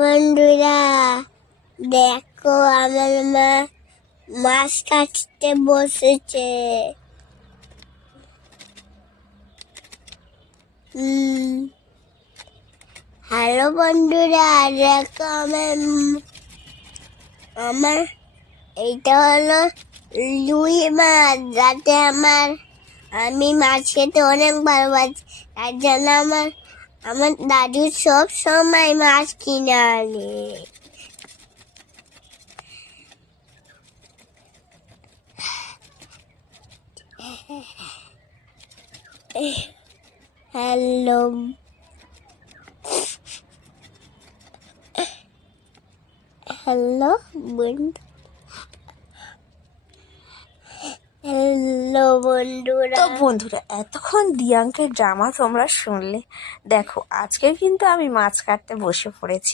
বন্ধুরা, দেখো আমার মা মাছ কাটতে বসেছে। হ্যালো বন্ধুরা, দেখো আমার এইটা হলো রুই মাছ, যাতে আমি মাছ খেতে অনেক ভালোবাসি। তার জন্য আমার দাদু সব সময় মাছ কিনে আনে। হ্যালো হ্যালো বন্ধু, হ্যালো বন্ধুরা। তো বন্ধুরা, এতক্ষণ দিয়াঙ্কের ড্রামা তোমরা শুনলে। দেখো, আজকে কিন্তু আমি মাছ কাটতে বসে পড়েছি।